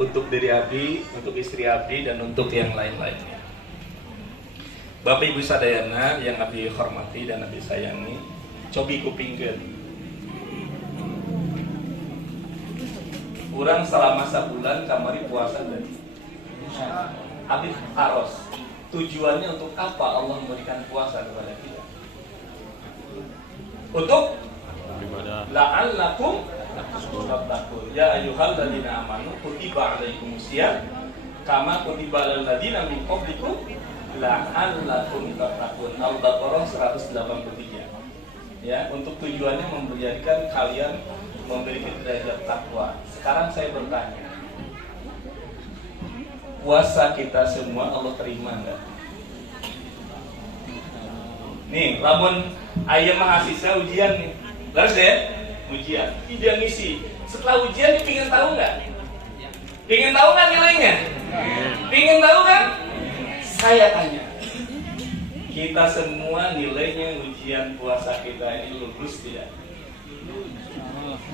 untuk diri abdi, untuk istri abdi, dan untuk yang lain-lainnya. Bapak Ibu sadayana yang abdi hormati dan abdi sayangi, cobi kupingkeun. Urang selama sebulan kamari puasa dan abdi aros. Tujuannya untuk apa Allah memberikan puasa kepada kita? Untuk la'allakum tattaqun. Ya ayyuhalladzina amanu kutiba 'alaikumusiyam kama kutiba 'alal ladzina min qablikum la'allakum tattaqun. Al-Baqarah 183. Ya, untuk tujuannya menjadikan kalian memiliki derajat takwa. Sekarang saya bertanya, puasa kita semua Allah terima enggak? Nih, lamun aya mahasiswa ujian nih. Lalu deh, ujian. Dia ngisi. Setelah ujian dia pengen tahu enggak? Pengen tahu enggak nilainya? Pengen tahu kan? Saya tanya. Kita semua nilainya ujian puasa kita ini lulus tidak?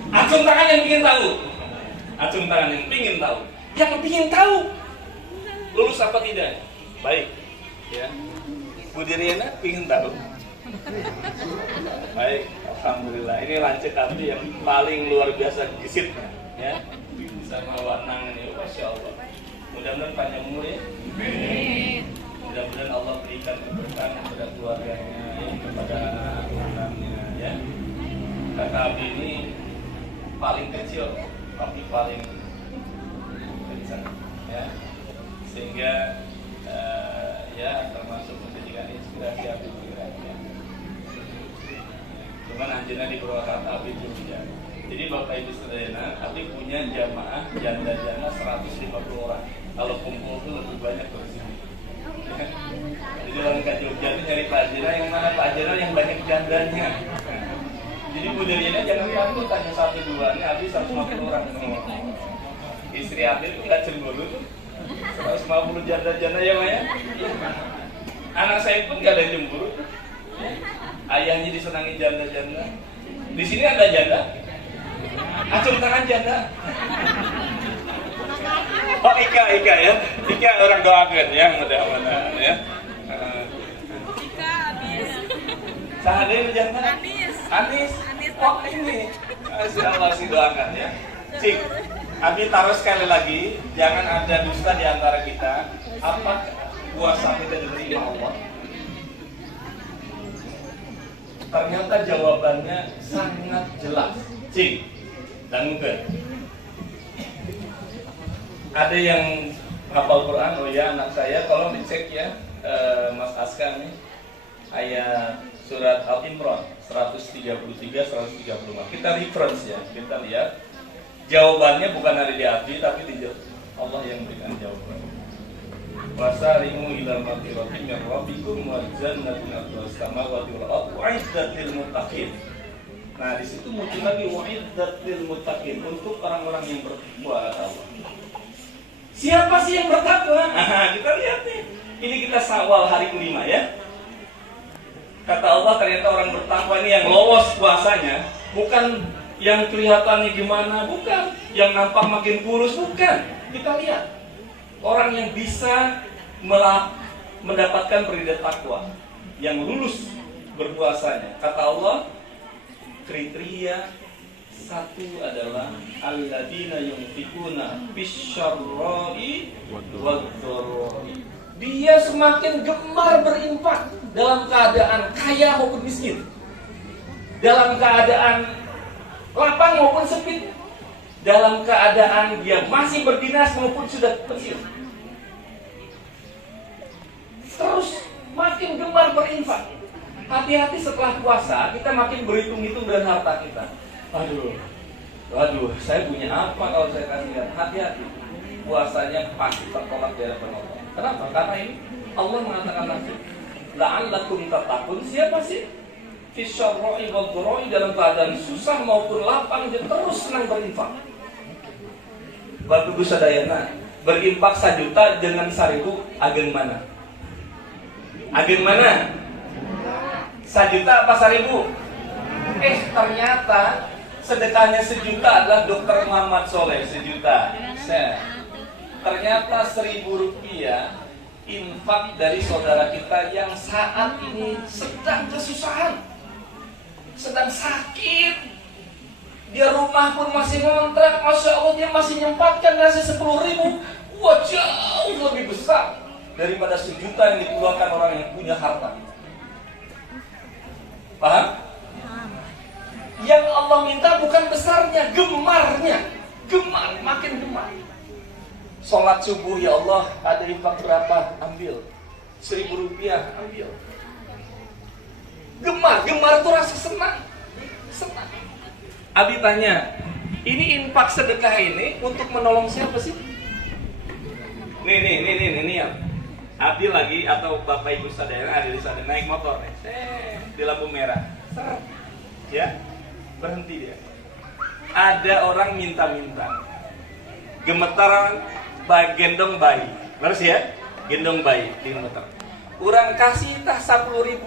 Acung tangan yang pengen tahu. Acung tangan yang pengen tahu. Yang pengen tahu lulus apa tidak? Baik, ya. Bu Diriana pengen tahu. Baik, alhamdulillah. Ini lancet abdi yang paling luar biasa gesit, ya. Sama warnang ini, masya Allah. Mudah-mudahan panjang umur ya. Mudah-mudahan Allah berikan keberkahan kepada keluarganya, kepada anak-anaknya, ya. Kakak abdi ini paling kecil, tapi paling kencang, ya. Sehingga ya termasuk menjadikan inspirasi abdi pikirannya. Cuman anjena di Purwakarta abdi Jogja. Jadi Bapak Ibu Saudara, abdi punya jamaah janda-janda 150 orang. Kalau kumpul itu lebih banyak dari sini. Jadi orang ke Jogja itu nyari Pak Ajena, yang mana Pak Ajena yang banyak jandanya. Jadi Bu Diriana jangan takut, hanya 1-2, ini abdi 150 orang. Istri abdi itu nggak cemburu tuh. 150 janda-janda ya Maya. Anak saya pun gak ada cemburu. Ayahnya disenangi janda-janda. Di sini ada janda. Acung tangan janda. Oh Ika ya. Ika orang doakan ya mudah-mudahan ya. Ika Anis. Sahade janda. Anis. Oh ini. Masya Allah sih doakan ya. Cik. Abi taruh sekali lagi, jangan ada dusta di antara kita. Apa puasa kita diterima Allah? Ternyata jawabannya sangat jelas. Cik dan mungkin ada yang hafal Quran. Oh ya anak saya, tolong dicek ya, Mas Aska nih, ayat surat Al-Imran 133-134. Kita reference ya, kita lihat. Jawabannya bukan ada di abdi, tapi di Allah yang memberikan jawaban. Wasari'u ilal maghfiratin min rabbikum wa jannatin arduha as-samawati wal ardu u'iddat lil muttaqin. Nah, di situ muncul lagi u'iddat lil muttaqin, untuk orang-orang yang bertakwa Allah. Siapa sih yang bertakwa? Kita lihat nih. Ini kita Syawal hari kelima ya. Kata Allah ternyata orang bertakwa ini yang lolos puasanya, bukan yang kelihatannya gimana, bukan. Yang nampak makin kurus, bukan. Kita lihat orang yang bisa mendapatkan peridai takwa, yang lulus berpuasanya. Kata Allah, kriteria satu adalah alladzina yunfikuna bisyarra'i wadh-dharra'i. Dia semakin gemar berinfak dalam keadaan kaya maupun miskin, dalam keadaan lapang maupun sempit, dalam keadaan dia masih berdinas maupun sudah pensiun. Terus makin gemar berinfak. Hati-hati setelah puasa kita makin berhitung-hitung dengan harta kita. Waduh, saya punya apa kalau saya kasihkan? Hati-hati. Puasanya pasti tertolak di hadapan Allah. Kenapa? Karena ini Allah mengatakan lagi, la'allakum tattaqun. Siapa sih? Fisyarra'i wad-dharra'i, dalam keadaan susah maupun lapang dia terus senang berinfak. Bapak Ibu sadayana, berinfak 1 juta dengan 1.000 agen mana? Agen mana? 1 juta apa 1.000? Ternyata sedekahnya 1 juta adalah Dr. Muhammad Soleh 1 juta. ternyata 1.000 rupiah infak dari saudara kita yang saat ini sedang kesusahan, sedang sakit. Dia rumah pun masih ngontrak, Masya Allah dia masih nyempatkan ngasih 10.000. Wah, jauh lebih besar daripada 1 juta yang dikeluarkan orang yang punya harta. Paham? Yang Allah minta bukan besarnya, gemarnya. Gemar, makin gemar. Sholat subuh, ya Allah, ada infak berapa? Ambil. 1.000 rupiah, ambil. Gemar itu rasa senang. Senang. Abi tanya, ini infak sedekah ini untuk menolong siapa sih? Nih ya. Abi lagi atau bapak ibu saudara ada di sana naik motor nih, di lampu merah, ya berhenti dia. Ada orang minta-minta, gemetaran, gendong bayi, harus ya, gendong bayi di gemetar. Kurang kasih tah 10.000.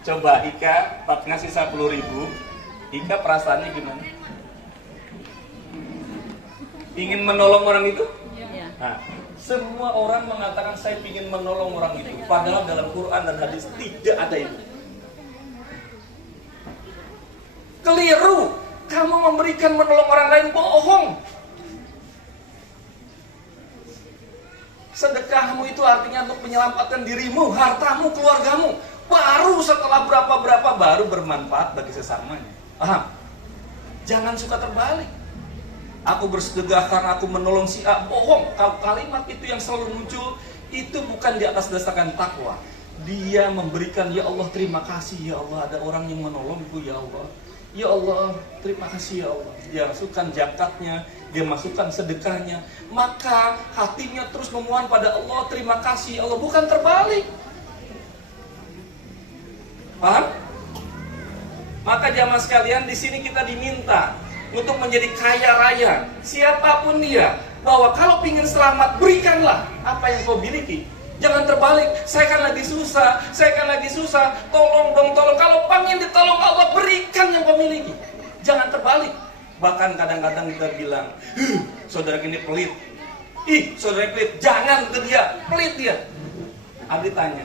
Coba Ika ngasih 10.000, Ika perasaannya gimana? Ingin menolong orang itu? Nah, semua orang mengatakan saya ingin menolong orang itu. Padahal dalam Quran dan hadis tidak ada itu. Keliru. Kamu memberikan menolong orang lain bohong. Sedekahmu itu artinya untuk menyelamatkan dirimu, hartamu, keluargamu. Baru setelah berapa baru bermanfaat bagi sesamanya. Paham? Jangan suka terbalik. Aku bersedekah karena aku menolong si A. Bohong. Kalimat itu yang selalu muncul itu bukan di atas dasarkan takwa. Dia memberikan, ya Allah terima kasih ya Allah, ada orang yang menolongku ya Allah. Ya Allah terima kasih ya Allah. Dia masukkan zakatnya, dia masukkan sedekahnya, maka hatinya terus memohon pada Allah, terima kasih ya Allah, bukan terbalik. Paham? Maka jamaah sekalian, di sini kita diminta untuk menjadi kaya raya, siapapun dia, bahwa kalau ingin selamat, berikanlah apa yang kau miliki. Jangan terbalik, saya kan lagi susah, tolong dong, tolong. Kalau pengen ditolong Allah, berikan yang kau miliki. Jangan terbalik. Bahkan kadang-kadang kita bilang, saudara ini pelit. Saudara pelit, jangan ke dia, pelit dia. Abi tanya,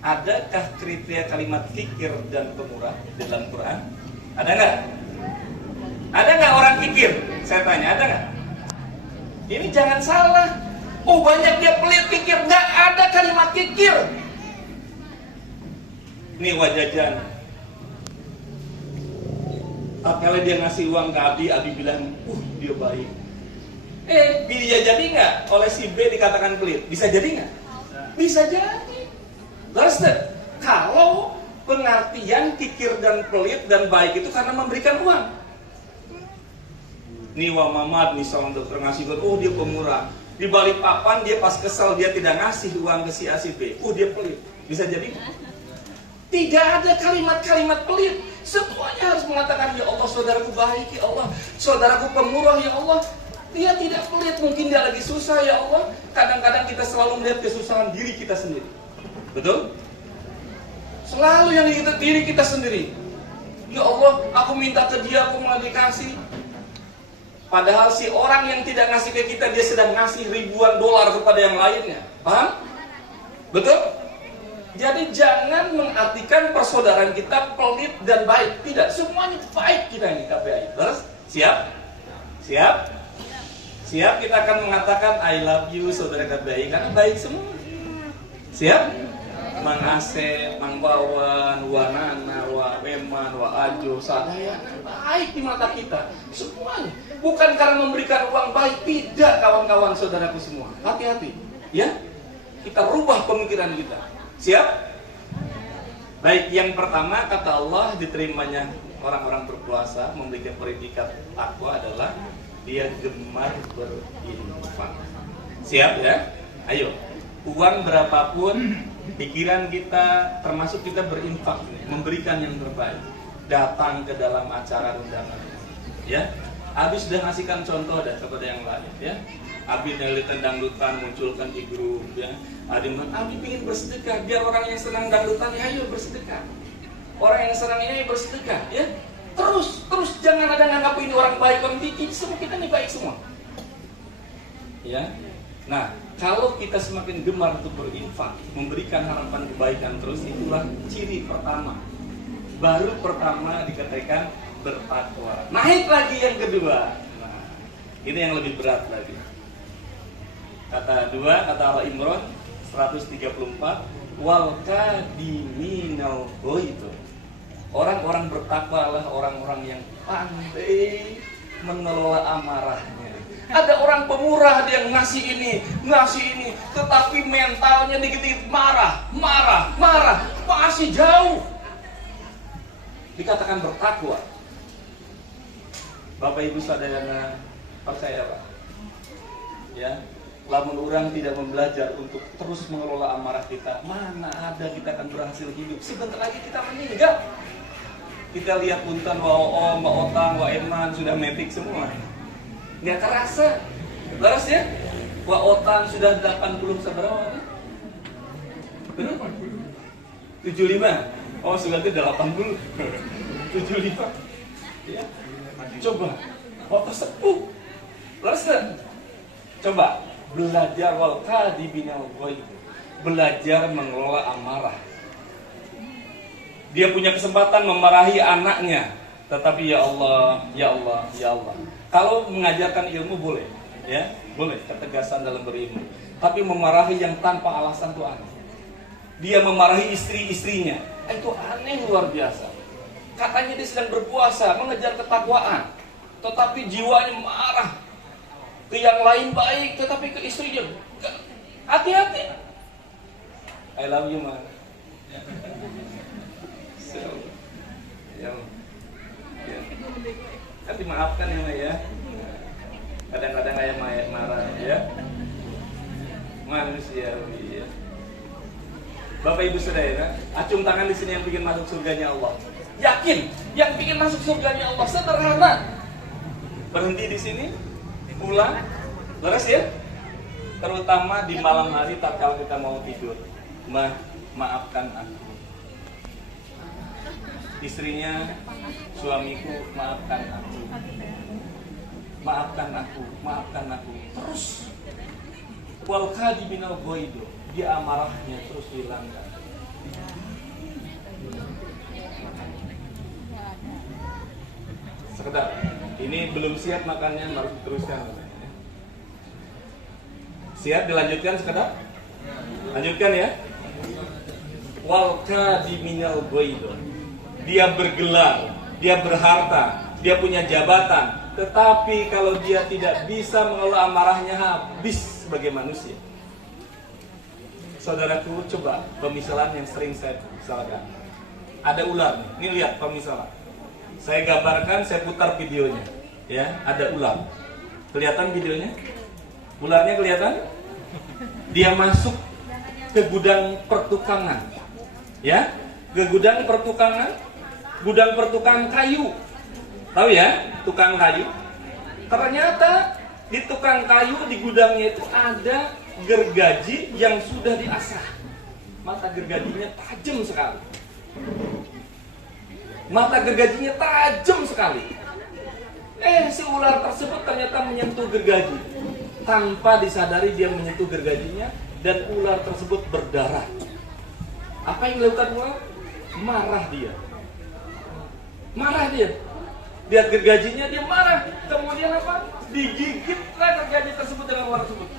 adakah kriteria kalimat kikir dan pemurah di dalam Quran? Ada nggak? Ada nggak orang kikir? Saya tanya, ada nggak? Ini jangan salah. Oh banyak dia pelit kikir, nggak ada kalimat kikir. Nih wajajan. Kalau dia ngasih uang ke Abi bilang, dia baik. Dia jadi nggak? Oleh si B dikatakan pelit, bisa jadi nggak? Bisa jadi. Terus kalau pengertian kikir dan pelit dan baik itu karena memberikan uang. Nih Wah Mamad nih seorang dokter ngasih uang, dia pemurah. Di balik papan dia pas kesel dia tidak ngasih uang ke si A si B, dia pelit. Bisa jadi? Tidak ada kalimat-kalimat pelit. Semuanya harus mengatakan ya Allah saudaraku baik ya Allah, saudaraku pemurah ya Allah. Dia tidak pelit, mungkin dia lagi susah ya Allah. Kadang-kadang kita selalu melihat kesusahan diri kita sendiri. Betul? Selalu yang diri kita sendiri. Ya Allah, aku minta ke dia, aku malah dikasih. Padahal si orang yang tidak ngasih ke kita, dia sedang ngasih ribuan dolar kepada yang lainnya. Paham? Betul? Jadi jangan mengartikan persaudaraan kita pelit dan baik. Tidak, semuanya baik kita ini KPI. Terus? Siap? Siap? Siap, kita akan mengatakan I love you saudara KPI karena baik semua. Siap? Mang Asep, Mang Wawan, Wanana, Wa Weman, Wa Ajo, Sadayana, baik di mata kita. Semuanya. Bukan karena memberikan uang baik, tidak kawan-kawan saudaraku semua. Hati-hati, ya. Kita rubah pemikiran kita. Siap? Baik, yang pertama kata Allah diterimanya orang-orang berpuasa memiliki predikat takwa adalah dia gemar berinfak. Siap ya? Ayo, uang berapapun pikiran kita, termasuk kita berinfak, memberikan yang terbaik, datang ke dalam acara undangan, ya. Abi sudah ngasihkan contoh dah kepada yang lain, ya. Abi dari dangdutan munculkan di grup, ya. Abi ingin bersedekah, biar orang yang senang dangdutan, ya ayo bersedekah. Orang yang senang ini bersedekah, ya. Terus jangan ada nganggap ini orang baik, orang dikit, semua kita ini baik semua. Ya. Nah, kalau kita semakin gemar untuk berinfak, memberikan harapan kebaikan terus, itulah ciri pertama. Baru pertama dikatakan bertakwa. Naik lagi yang kedua. Nah, ini yang lebih berat lagi. Kata Al Imran 134, wal kadiminal ghaidh. Orang-orang bertakwa adalah orang-orang yang pandai mengelola amarahnya. Ada orang pemurah, dia ngasih ini, tetapi mentalnya dikit-dikit marah, masih jauh. Dikatakan bertakwa. Bapak Ibu saudara percaya Pak? Ya, lamun orang tidak belajar untuk terus mengelola amarah kita, mana ada kita akan berhasil hidup. Sebentar lagi kita meninggal. Kita lihat punten wa Om, wa Otang, wa Eman sudah metik semua. Nggak terasa. Laras ya? Wa Otang sudah 80 seberapa? Berapa? 75. Oh, sudah itu 80. 75. Ya. Coba. Waktu sepuh. Laras kan? Coba belajar wal kadibinal ghaidh. Belajar mengelola amarah. Dia punya kesempatan memarahi anaknya, tetapi ya Allah. Kalau mengajarkan ilmu boleh, ya, boleh ketegasan dalam berilmu. Tapi memarahi yang tanpa alasan itu aneh. Dia memarahi istri-istrinya, itu aneh luar biasa. Katanya dia sedang berpuasa, mengejar ketakwaan, tetapi jiwanya marah. Ke yang lain baik, tetapi ke istrinya hati-hati. I love you, man. Ya. Kan dimaafkan ya. Kadang-kadang ayah marah ya. Manusia ya. Bapak Ibu saudara, acung tangan di sini yang bikin masuk surganya Allah. Yakin, yang bikin masuk surganya Allah sederhana. Berhenti di sini, pulang, beres ya. Terutama di malam hari tatkala kita mau tidur. Maafkan aku. Istrinya, suamiku, maafkan aku. Maafkan aku. Terus wal kadibinal ghaidh, dia amarahnya terus hilangkan. Sekedar, ini belum siap makannya, harus diteruskan. Siap dilanjutkan sekedar? Lanjutkan ya. Wal kadibinal ghaidh. Dia bergelar, dia berharta, dia punya jabatan, tetapi kalau dia tidak bisa mengelola amarahnya, habis sebagai manusia. Saudaraku, coba pemisalan yang sering saya misalkan. Ada ular nih, ini lihat pemisalan. Saya gambarkan, saya putar videonya. Ya, ada ular. Kelihatan videonya? Ularnya kelihatan? Dia masuk ke gudang pertukangan. Ya, ke gudang pertukangan. Gudang pertukangan kayu. Tahu ya, tukang kayu. Ternyata di tukang kayu, di gudangnya itu ada gergaji yang sudah diasah. Mata gergajinya tajam sekali. Si ular tersebut ternyata menyentuh gergaji. Tanpa disadari dia menyentuh gergajinya, dan ular tersebut berdarah. Apa yang dilakukan ular? Marah dia. Lihat gergajinya, dia marah. Kemudian apa? Digigitlah gergaji tersebut dengan ular tersebut.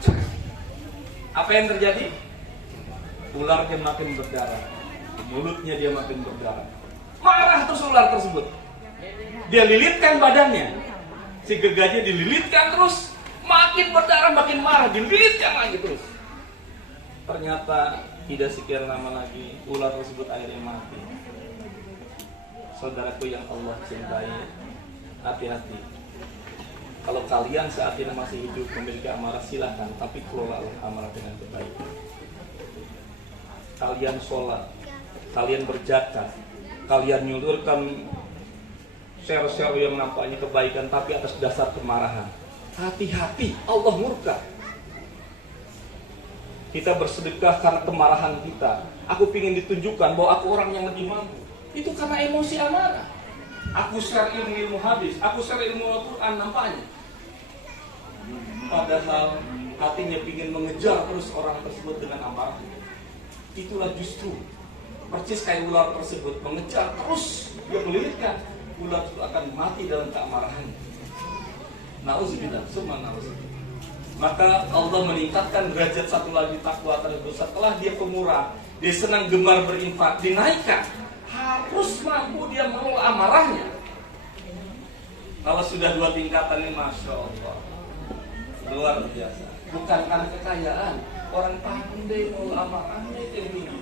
Apa yang terjadi? Ularnya makin berdarah. Mulutnya dia makin berdarah. Marah terus ular tersebut. Dia lilitkan badannya. Si gergaji dililitkan terus. Makin berdarah, makin marah. Dililitkan lagi terus. Ternyata tidak sekian lama lagi ular tersebut akhirnya mati. Saudaraku yang Allah cintai, hati-hati. Kalau kalian saat ini masih hidup memiliki amarah, silakan, tapi kelola amarah dengan baik. Kalian sholat, kalian berzakat, kalian nyulurkan share-share yang nampaknya kebaikan, tapi atas dasar kemarahan. Hati-hati, Allah murka. Kita bersedekah karena kemarahan kita. Aku ingin ditunjukkan bahwa aku orang yang lebih mampu. Itu karena emosi amarah. Aku share ilmu hadis, aku share ilmu Al-Quran nampaknya. Padahal hatinya ingin mengejar terus orang tersebut dengan amarah, itulah justru persis kayak ular tersebut mengejar terus, dia melilitkan, ular itu akan mati dalam keamarahannya. Nauzubillah, summa nauzubillah. Maka Allah meningkatkan derajat satu lagi takwa tersebut. Setelah dia pemurah, dia senang gemar berinfak, dinaikkan, harus mampu dia mengelola amarahnya. Kalau sudah 2 tingkatan ini, Masya Allah, luar biasa. Bukan karena kekayaan, orang pandai mengelola amarahnya itu yang tinggi.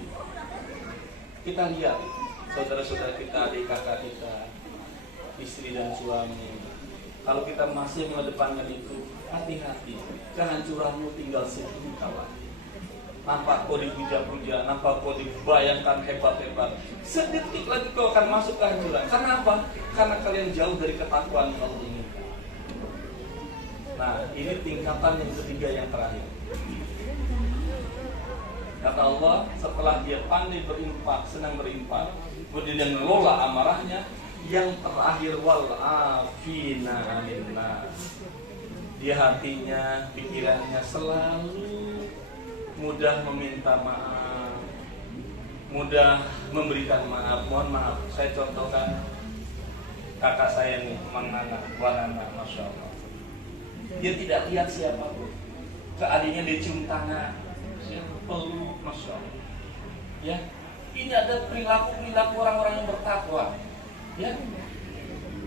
Kita lihat saudara-saudara kita, adik kakak kita, istri dan suami. Kalau kita masih mengedepankan itu, hati-hati, kehancuranmu tinggal sejuta lagi. Nampak kau dipuja-puja, nampak kau dibayangkan hebat-hebat, sedetik lagi kau akan masuk kehancuran. Karena apa? Karena kalian jauh dari ketakwaan yang Allah inginkan. Nah, ini tingkatan yang ketiga yang terakhir. Kata Allah, setelah dia pandai berinfak, senang berinfak, kemudian dia mengelola amarahnya, yang terakhir wal afina 'anil nas. Dia hatinya, pikirannya selalu mudah meminta maaf, mudah memberikan maaf. Mohon maaf, saya contohkan kakak saya nih, Mang Nana, Wanana, Masya Allah. Dia tidak lihat siapapun. Ke adiknya dia cium tangan, dia peluk, Masya Allah. Ya, ini ada perilaku orang-orang yang bertakwa. Ya,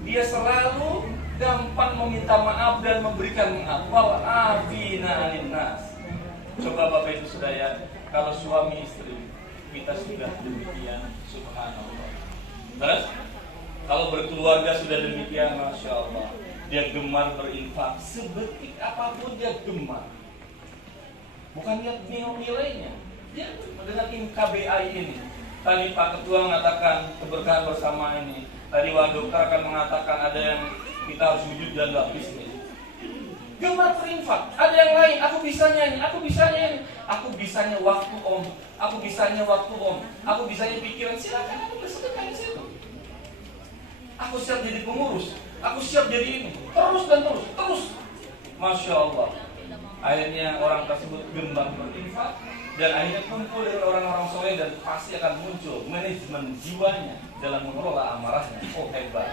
dia selalu gampang meminta maaf dan memberikan maaf. Wal afina 'anil nas. Coba Bapak Ibu Saudara, kalau suami istri kita sudah demikian, subhanallah. Terus kalau berkeluarga sudah demikian, Masya Allah, dia gemar berinfak, sedetik apapun dia gemar. Bukan lihat nilainya, dia dengan KBI ini. Tadi Pak Ketua mengatakan keberkahan bersama ini. Tadi Wak Dokter akan mengatakan ada yang kita harus wujud dan gak bisnis. Gemar berinfak. Ada yang lain, aku bisanya ini, aku bisanya ini, aku bisanya waktu om, aku bisanya waktu om, aku bisanya pikiran. Silakan aku bersedekah di situ. Aku siap jadi pengurus, aku siap jadi ini. Terus dan terus. Masya Allah. Akhirnya orang tersebut gemar berinfak dan akhirnya kumpul dengan orang-orang soleh dan pasti akan muncul manajemen jiwanya dalam mengelola amarahnya. Oh, hebat.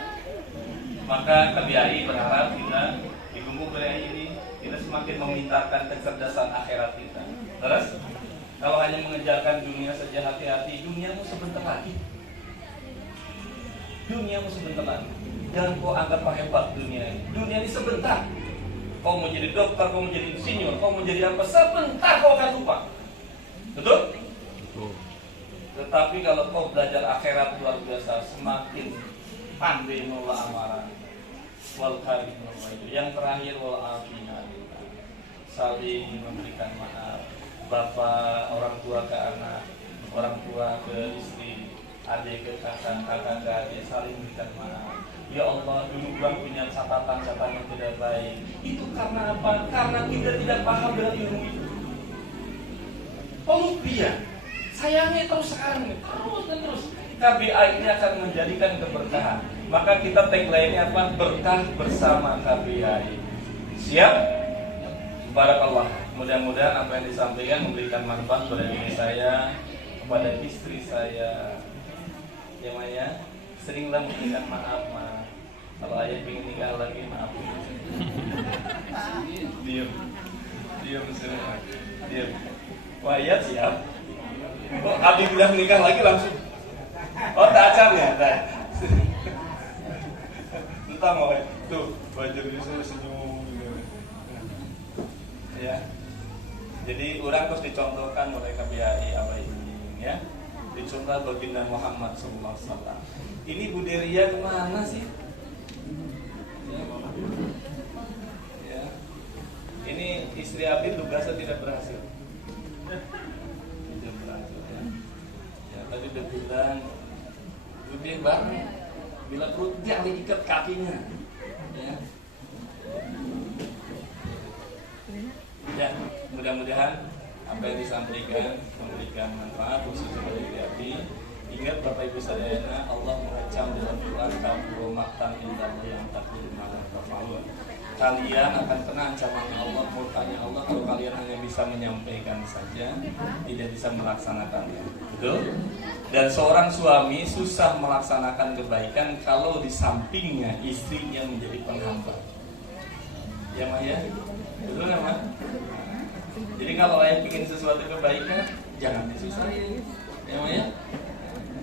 Maka KBI berharap kita di Gumbu KBI ini kita semakin memintakan kecerdasan akhirat kita. Terus kalau hanya mengejarkan dunia saja, hati-hati, duniamu sebentar lagi. Duniamu sebentar lagi. Jangan kau anggap hebat dunia ini. Dunia ini sebentar. Kau mau jadi dokter, kau mau jadi insinyur, kau mau jadi apa, sebentar kau akan lupa. Betul? Tetapi kalau kau belajar akhirat luar biasa, semakin pandai mengelola amarah. Wal karim, yang terakhir wal afina, saling memberikan maaf. Bapak, orang tua ke anak, orang tua ke istri, adik ke kakak, kakak ke adik, saling memberikan maaf. Ya Allah, dulu bang punya catatan-catatan yang tidak baik. Itu karena apa? Karena kita tidak paham dengan ilmu itu. Peluk dia, sayangi terus sekarang, terus dan terus. KBI ini akan menjadikan keberkahan. Maka kita tagline-nya apa? Berkah bersama KBI. Siap? Barakallah. Mudah-mudahan apa yang disampaikan memberikan manfaat kepada diri saya, kepada istri saya. Ya Maya, seringlah memberikan maaf, Ma. Kalau ayah ingin nikah lagi, maaf. Diam semua. Diam. Wah, iya siap. Kok Abi bilang nikah lagi langsung? Oh, tak acam ya? Entah mau tuh baju ini saya senyum gitu. Ya. Jadi orang harus dicontohkan oleh KBI apa ini ya. Dicontoh baginda Muhammad SAW. Ini Bu Deria kemana sih? Ya. Ini istri Abi tugasnya tidak berhasil. Tidak berhasil ya. Ya tadi udah bilang lebih banget. Bila perut jangan diikat kakinya. Ya. Ya, mudah-mudahan apa yang disampaikan memberikan manfaat khusus bagi hati. Ingat Bapak Ibu Saudara, Allah mengecam dalam Quran kabur maktan indah yang takdir malah tafalun. Kalian akan kena ancaman Allah murkanya Allah kalau kalian hanya bisa menyampaikan saja, tidak bisa melaksanakannya. Betul? Dan seorang suami susah melaksanakan kebaikan kalau di sampingnya istrinya menjadi penghambat. Ya Maya? Betul nggak Ma? Jadi kalau ayah ingin sesuatu kebaikan, jangan disusahin. Ya Maya?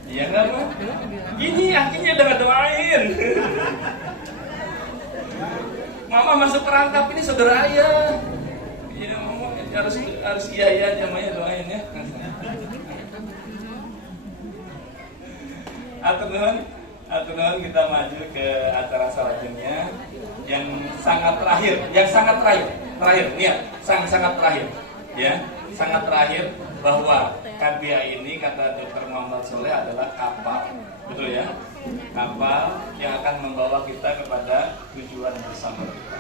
Iya nggak Ma? Ini akhirnya udah doain. Mama masuk perangkap ini saudara ayah. Iya, Mama harus iya aja Maya doain ya. Atur-atur kita maju ke acara selanjutnya yang sangat terakhir, nih ya, sangat terakhir, ya, sangat terakhir bahwa KBA ini kata Dr. Muhammad Soleh adalah kapal, betul ya, kapal yang akan membawa kita kepada tujuan bersama kita.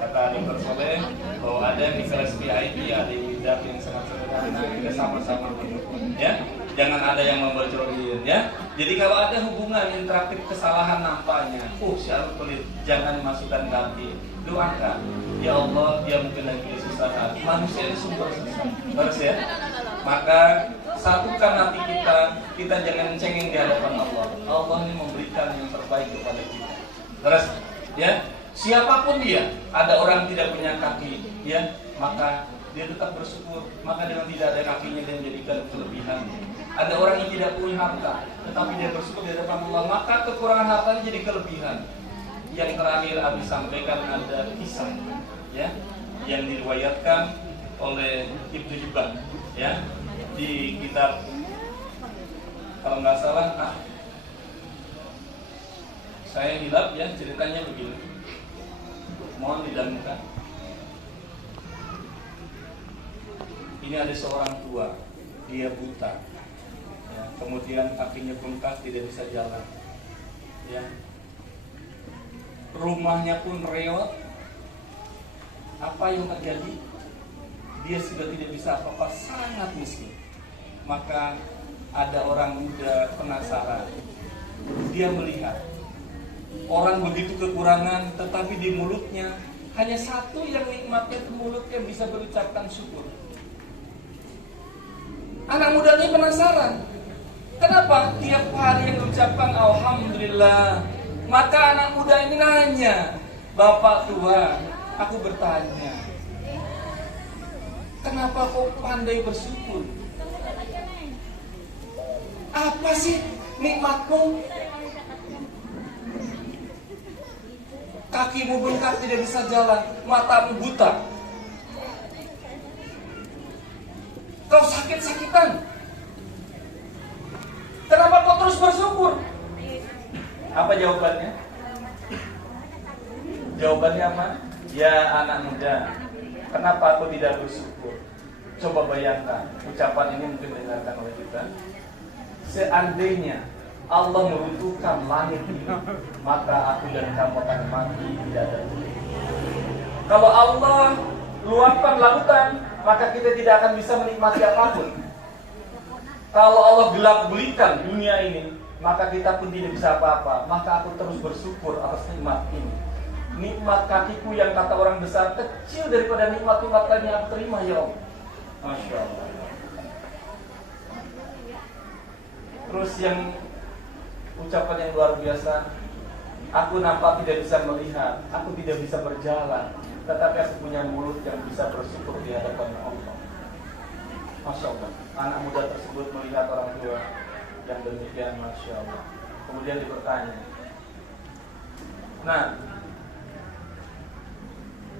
Kata Dr. Soleh bahwa ada di kelas VIP, ada hidup yang sangat sederhana, kita sama-sama mendukung, ya. Jangan ada yang membocorin, ya. Jadi kalau ada hubungan interaktif kesalahan nampaknya, si Arul pelit, jangan masukkan kaki. Doakan, ya Allah, dia mungkin lagi kesusahan. Manusia ini sumber susah, terus ya. Maka satukan hati kita jangan cengeng di hadapan Allah. Allah ini memberikan yang terbaik kepada kita. Terus, ya. Siapapun dia, ada orang tidak punya kaki, ya, maka dia tetap bersyukur. Maka dengan tidak ada kakinya dia menjadikan kelebihan. Ada orang yang tidak punya harta, tetapi dia bersyukur di hadapan Allah, maka kekurangan hartanya jadi kelebihan. Yang terakhir Abi sampaikan ada kisah, ya, yang diriwayatkan oleh Ibnu Hibban, ya, di kitab, kalau nggak salah, saya hilap ya, ceritanya begini. Mohon didamkan. Ini ada seorang tua, dia buta, ya, kemudian kakinya bengkak, tidak bisa jalan, ya. Rumahnya pun reot. Apa yang terjadi? Dia sudah tidak bisa apa-apa, sangat miskin. Maka ada orang muda penasaran. Dia melihat orang begitu kekurangan, tetapi di mulutnya hanya satu yang nikmatnya, itu mulutnya bisa berucapkan syukur. Anak muda ini penasaran, kenapa tiap hari yang mengucapkan Alhamdulillah. Maka anak muda ini nanya, Bapak tua, aku bertanya, kenapa kau pandai bersyukur? Apa sih nikmatmu? Kakimu bengkak, tidak bisa jalan, matamu buta, kau sakit-sakitan. Kenapa kau terus bersyukur? Apa jawabannya? Jawabannya apa? Ya anak muda, kenapa aku tidak bersyukur? Coba bayangkan, ucapan ini mungkin didengarkan oleh kita. Seandainya Allah meruntuhkan langit ini, maka aku dan kamu akan mati tidak ada. Kalau Allah luapkan lautan, maka kita tidak akan bisa menikmati apapun. Kalau Allah gelap gulitkan dunia ini, maka kita pun tidak bisa apa-apa. Maka aku terus bersyukur atas nikmat ini. Nikmat kakiku yang kata orang besar kecil daripada nikmat-nikmat lain yang aku terima, ya Allah. Masya Allah. Terus yang ucapan yang luar biasa, aku nampak tidak bisa melihat, aku tidak bisa berjalan, tetapi aku punya mulut yang bisa bersyukur di hadapan Allah. Masya Allah. Anak muda tersebut melihat orang tua yang demikian, Masya Allah. Kemudian dia bertanya, nah,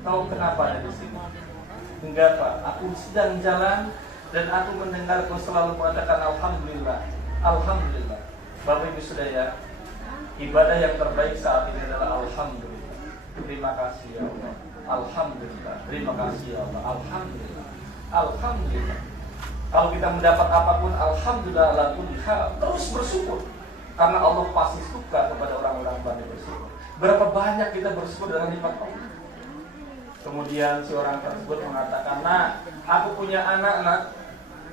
kau kenapa ada di sini? Enggak Pak, aku sedang jalan dan aku mendengar kau selalu mengatakan Alhamdulillah, Alhamdulillah. Bapak Ibu Saudara, ibadah yang terbaik saat ini adalah Alhamdulillah. Terima kasih ya Allah. Alhamdulillah. Terima kasih ya Allah. Alhamdulillah. Alhamdulillah. Kalau kita mendapat apapun, Alhamdulillah ala kulli hal. Terus bersyukur. Karena Allah pasti suka kepada orang-orang pandai bersyukur. Berapa banyak kita bersyukur dengan nikmat Allah. Kemudian si orang tersebut mengatakan, nah, aku punya anak, nak.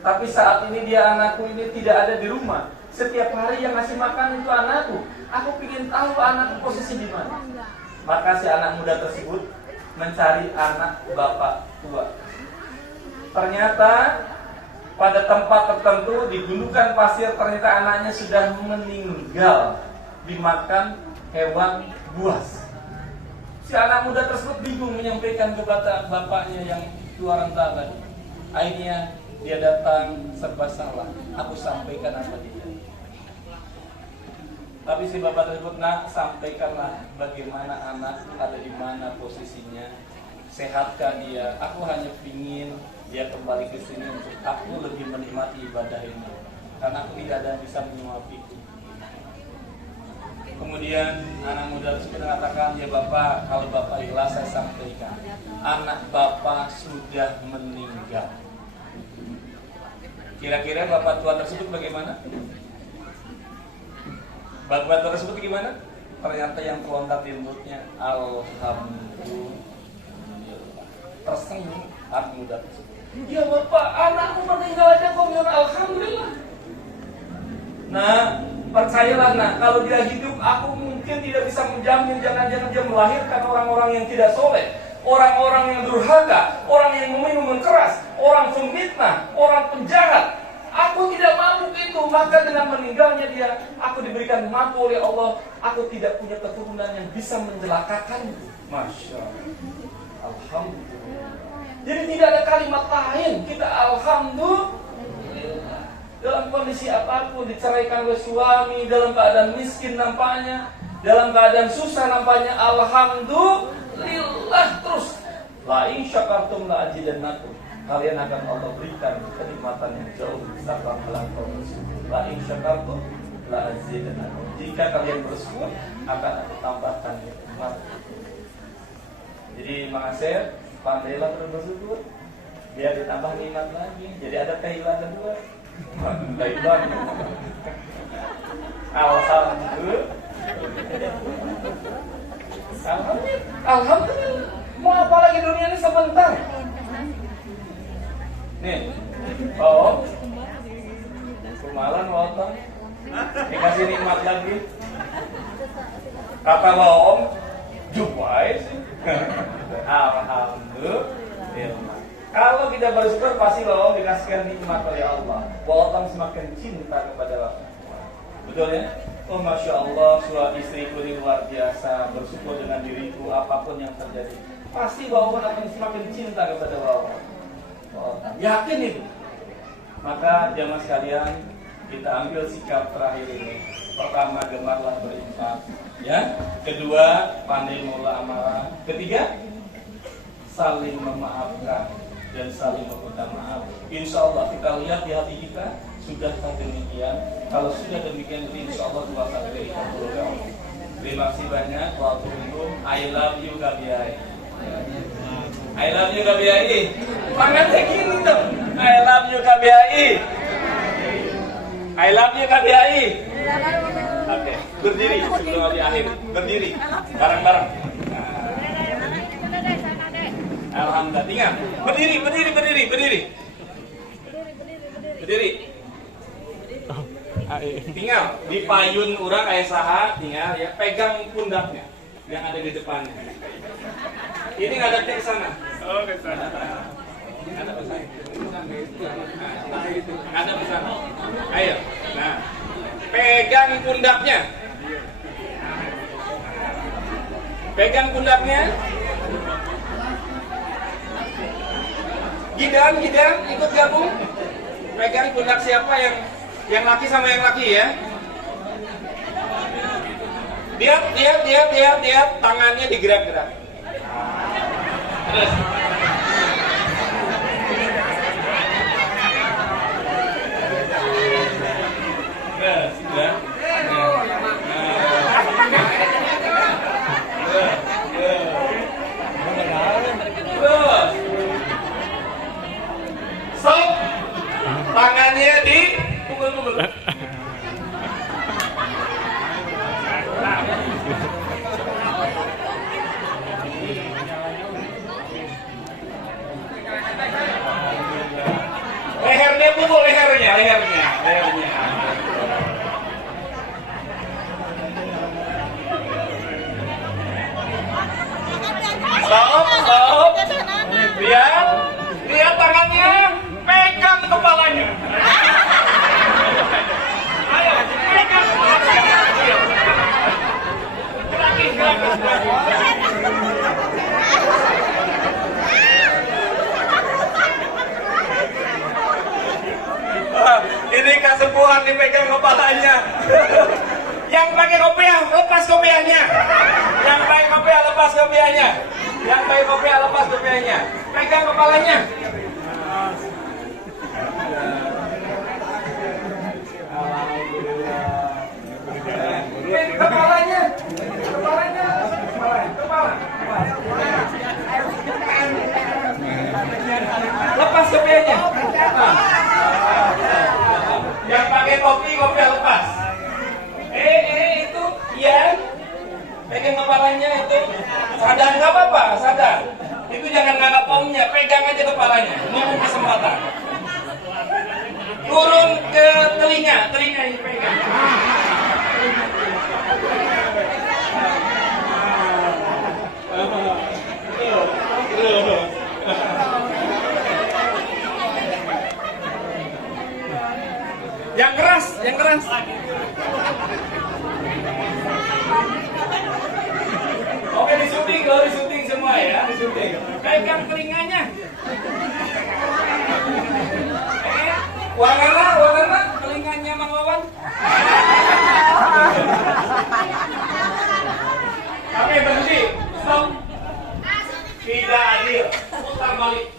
Tapi saat ini anakku ini tidak ada di rumah. Setiap hari yang ngasih makan itu anakku. Aku ingin tahu anakku posisi di mana. Maka si anak muda tersebut mencari anak bapak tua. Ternyata pada tempat tertentu di gundukan pasir ternyata anaknya sudah meninggal dimakan hewan buas. Si anak muda tersebut bingung menyampaikan kepada bapaknya yang tua renta tadi. Akhirnya dia datang serba salah. Aku sampaikan apa dia. Tapi si bapak tersebut, nak, sampaikanlah bagaimana anak ada di mana posisinya. Sehatkan dia. Aku hanya ingin dia kembali ke sini untuk aku lebih menikmati ibadah ini. Karena aku tidak ada yang bisa menyuapiku. Kemudian anak muda tersebut mengatakan, ya bapak, kalau bapak ikhlas saya sampaikan, anak bapak sudah meninggal. Kira-kira bapak tua tersebut bagaimana? Bapak tua tersebut gimana? Ternyata yang terlontar di mulutnya, alhamdulillah. Tersenyum anak muda tersebut. Ya bapak, anakku meninggal aja kok bilang alhamdulillah. Nah, percayalah nak, kalau dia hidup aku mungkin tidak bisa menjamin, jangan-jangan dia melahirkan orang-orang yang tidak soleh, orang-orang yang durhaka, orang yang meminum keras, orang pemfitnah, orang penjahat. Aku tidak mampu itu, maka dengan meninggalnya dia, aku diberikan mampu oleh Allah, aku tidak punya keturunan yang bisa menjelakakanku. Masya Allah. Alhamdulillah. Jadi tidak ada kalimat lain, kita alhamdulillah. Dalam kondisi apapun, diceraikan oleh suami, dalam keadaan miskin nampaknya, dalam keadaan susah nampaknya, alhamdulillah terus. La in syakartum la azidannakum. Kalian akan Allah berikan kenikmatan yang jauh besar dalam kau bersyukur. La in syakartum la azidannakum. Jika kalian bersyukur, akan aku tambahkan nikmat. Jadi makasih, pandailah terus bersyukur, biar ditambah nikmat lagi. Jadi ada kehilangan kedua. Baiklah. Alhamdulillah. Alhamdulillah. Mau apa lagi dunia ini sebentar. Nih, oh, kemalan wotong, dikasih nikmat lagi. Kata om, jubai sih. Alhamdulillah. Kalau kita bersyukur pasti Allah dikasihkan nikmat oleh Allah. Allah semakin cinta kepada Allah. Betul ya? Oh masya Allah, suami istriku ini luar biasa. Bersyukur dengan diriku apapun yang terjadi. Pasti bahwa akan semakin cinta kepada Allah. Yakin itu. Maka jamaah sekalian, kita ambil sikap terakhir ini. Pertama, gemarlah berinfak. Ya. Kedua, pandai mengolah amarah. Ketiga, saling memaafkan dan saling meminta maaf. Insya Allah kita lihat di hati kita sudahkah demikian. Kalau sudah demikian, insya Allah puasa kita berubah. Terima kasih banyak. I love you KBI. I love you KBI. Tangannya gini dong. I love you KBI. I love you KBI. Oke, berdiri sebelum habis akhir. Berdiri, bareng-bareng. Alhamdulillah. Tinggal. Berdiri. Tinggal dipayun orang kayak saha, tinggal ya pegang pundaknya yang ada di depannya. Ini nggak ada ke sana. Oh, ke sana. Ada pesan. Ada pesan. Ayo. Nah, pegang pundaknya. Pegang pundaknya. Gidam, ikut gabung. Pegang pundak siapa yang laki sama yang laki ya. Diam, tangannya digerak-gerak. Terus. Sudah. Terus. Stop. Tangannya di pukul-pukul. Lehernya pukul, lehernya. Stop. dipegang kepalanya. Yang pakai kopiah, lepas kopiahnya. Yang pakai kopiah, lepas kopiahnya. Yang pakai kopiah, lepas kopiahnya. Pegang kepalanya. Kepalanya. Kepalanya. Kepala. Lepas kopiahnya. Yang pakai kopiah lepas. Itu Ian, pegang kepalanya itu. Sadar nggak apa-apa, sadar. Itu jangan nganggap omnya, pegang aja kepalanya. Nunggu kesempatan. Turun ke telinga ini pegang. Yang keras, yang keras. Oke, di syuting semua ya, di syuting. Pegang telinganya. Warna, telinganya Mang Wawan. Oke, berhenti. Stop. Tidak adil. Putar balik.